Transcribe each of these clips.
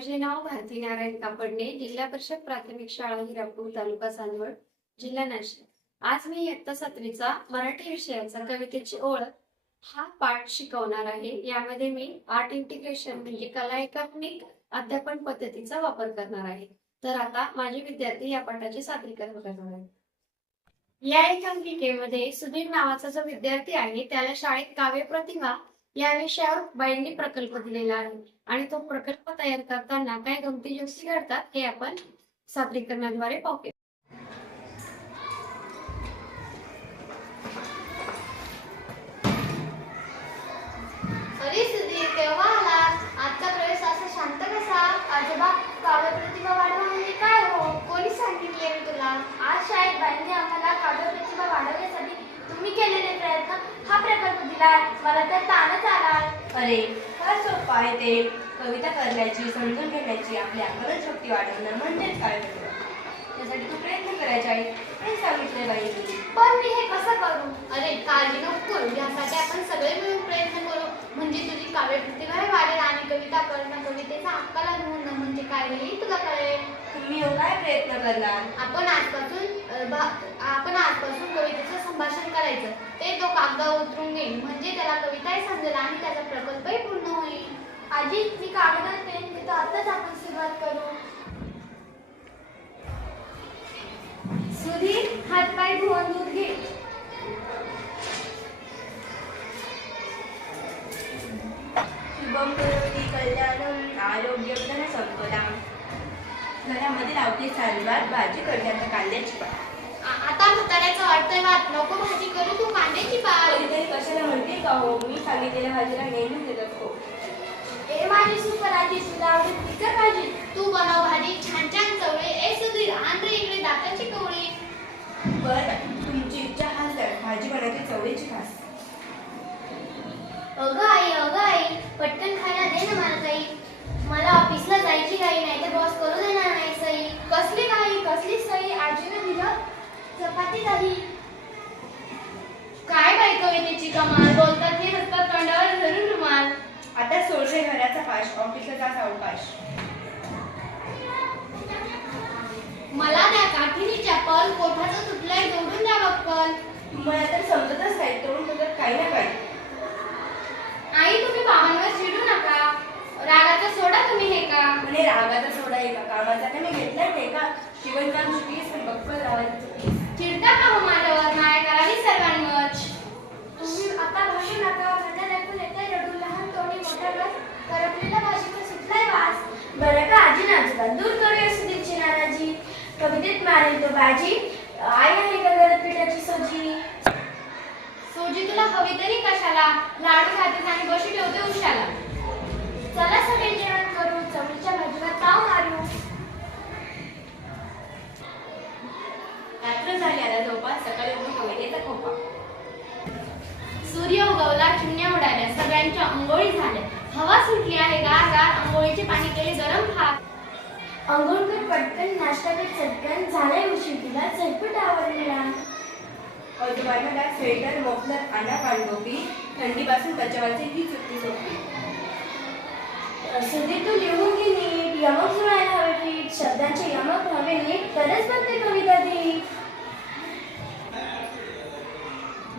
माझे नाव भारती नारायण कापडणे, जिल्हा परिषद प्राथमिक शाळा हिरापूर, तालुका चांदवड, जिल्हा नाशिक. आज मी इयत्ता 7वीचा मराठी विषयाचा कवितेची ओळख हा पाठ शिकवणार आहे. यामध्ये मी आर्ट इंटिग्रेशन म्हणजे कला एकात्मिक अध्यापन पद्धतीचा वापर करणार आहे. तर आता माझे विद्यार्थी या पाठाचे सादरीकरण करणार आहेत. या एकांकिकेमध्ये सुधीर नावाचा जो विद्यार्थी आहे त्याला शाळेत काव्य प्रतिभा या विषयावर बाईंनी प्रकल्प दिलेला आहे आणि तो प्रकल्प तयार करताना काय गमती जमती घडतात हे आपण सादरीकरणाद्वारे पाहूया. अरे सुधीर, केव्हा आलास? आजचा प्रवेश असा शांत कसा? आजोबा, काव्य प्रतिभा वाढवा म्हणजे काय हो? कोणी सांगितले मी तुला? आज शाळेत बाईंनी आम्हाला काव्य प्रतिभा वाढवण्यासाठी तुम्ही केलेले प्रयत्न हा प्रकल्प दिला. मला तर ताणच आला. अरे फार सोपं आहे ते. कविता करण्याची, समजून घेण्याची, आपली आकलन शक्ती वाढवणं म्हणजेच काय प्रतिभा. त्यासाठी तू प्रयत्न करायचे आहे हे सांगितले बाईंनी. पण मी हे कसं करू? अरे काळजी नको करू, यासाठी आपण सगळे मिळून प्रयत्न करू. म्हणजे तुझी काव्य प्रतिभा वाढेल आणि कविता करणं, कवितेचा आकलन होणं म्हणजे काय हे तुला कळेल. तुम्ही काय प्रयत्न करणार? आपण आजपासून कवितेचं संभाषण करायचं. ते तो कागदावर उतरून घेईन म्हणजे त्याला कविताही समजेल आणि त्याचा प्रकल्पही पूर्ण होईल. आजी, मी कागदात पेन देतो. आताच आपण सुरुवात करू. सुधीर, हातपाय धुवून दूध घे. शुभम करोति कल्याणम आरोग्यम संपदाम. घरामध्ये लावते सालभात, भाजी करते आता कांद्याची पात. आता म्हाताऱ्याचं वाटतंय वाट, नको भाजी करू, तू कांद्याची पात. कधीतरी कशाला म्हणते का हो? मी सांगितलेल्या भाजीला नेहमी देत असतो. ए माझी सुपर आजी, तुला आवडेल तिखट भाजी? तू बनव भाजी छान छान चवळे. ए सुधीर, आण रे इकडे दाताची कवळी. बरं, तुमची इच्छा हाच तर भाजी बनायची चवळीची खास. अगं आई, पटकन खायला दे ना मला काही. मला ऑफिसला जायची काही नाही तर बॉस करू देणार नाही सही. कसली काही, कसली सही? आजीने दिलं चपाती दही. काय बाई कवितेची कमाल, बोलतात हे हसतात तोंडावर धरून रुमाल. आता सोड रे घराचा पाश, ऑफिसला जा सावकाश. मला द्या काठीनी चप्पल, कोठाचं तुटलंय जोडून द्या बक्कल. मला तर समजतच नाही, तोंड बघत काही ना काही. आई, तुम्ही बाबांवर चिडू नका. रागाचा सोडा तुम्ही हे का? म्हणे रागाचा सोडा आहे का? कामाचा नाही मी घेतलाय नाही का? शिवणकाम शिकलीस पण बक्कल राहायचं चुकलीस. चिडता का हो माझ्यावर? माया करावी सर्वांवरच. तुम्ही आता भाषू नका. भांडण ऐकून येते रडू. लहान तोंडी मोठा रस, करपलेला भाजीचा सुटलाय वास. बरं का आजी नाचका, दूर करूया सुधीरची नाराजी. कवितेत मारेल तो बाजी, आई आहे का गरज पिठाची सोजी. सोजी तुला हवी तरी कशाला? लाडू खातेस आणि बशी ठेवते उशाला. चला सगळे जेवण करू, चवळीच्या भाजीवर ताव मारू. रात्र झाली आता झोपास, सकाळी उठून कवितेचा खोपा. सूर्य उगवला, चिमण्या उडाल्या, सगळ्यांच्या अंघोळी झाल्या. हवा सुटली आहे गार गार, अंघोळीचे पाणी केले गरम फार. अंघोळ कर पटकन, नाश्ता कर चटकन, झालाय उशीर तुला, झटपट आवडलेला. आजोबांना डाक स्वेटर, मफलर, आणा कानटोपी. थंडीपासून बचावायची ही चुटकी सोपी. सुधीर, तू लिहून घे नीट, यमक जुळायला हवे पीठ. शब्दांचे यमक हवे नीट, तरच बनते कविता ती.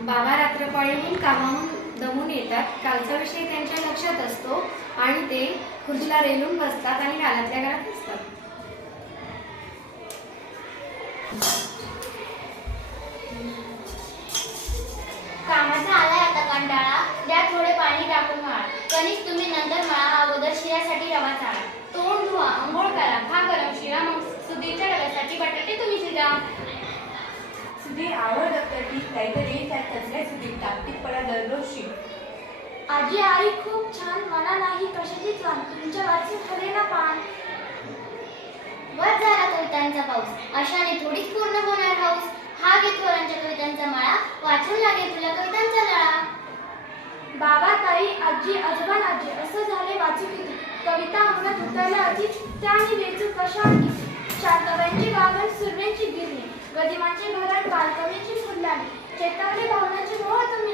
बाबा रात्रपाळीहून कामाहून दमून येतात. कालचा विषय त्यांच्या लक्षात असतो आणि ते खुर्चीला रेलून बसतात आणि घरातल्या घरात असतात. कामाचा आलाय आता कंटाळा, द्या थोडे पाणी टाकून वाळ. कणिक तुम्ही नंतर मळा, अगोदर शिऱ्यासाठी रवा चाळा. तोंड धुवा, अंघोळ करा, खा गरम शिरा, मग सुधीरच्या डब्यासाठी बटाटे तुम्ही शिरा. सुधीर आवड दप्तर ठीक नाही तर एक त्यात कसल्या सुधीर टाकटीकपणा दररोज शिक. आजी, आई खूप छान, मला नाही कशाचीच वाण, तुमच्या वाचून खरे ना पान. बस झाला कवितांचा पाऊस, अशाने थोडीच पूर्ण होणार हाऊस. हा घे थोरांच्या कवितांचा माळा, वाचून लागेल तुला कवितांचा लळा. बाबा, ताई, आजी, आजोबा, आजी असं झाले वाचू किती. कविता अंगात उतरल्या अति, त्याने वेचू कशा किती. शांतबाईंची गागण, सुरव्यांची गिरणी, गदिमांचे घरात बालकवीची फुलदाणी. चेतावली भावनाची मोह तुम्ही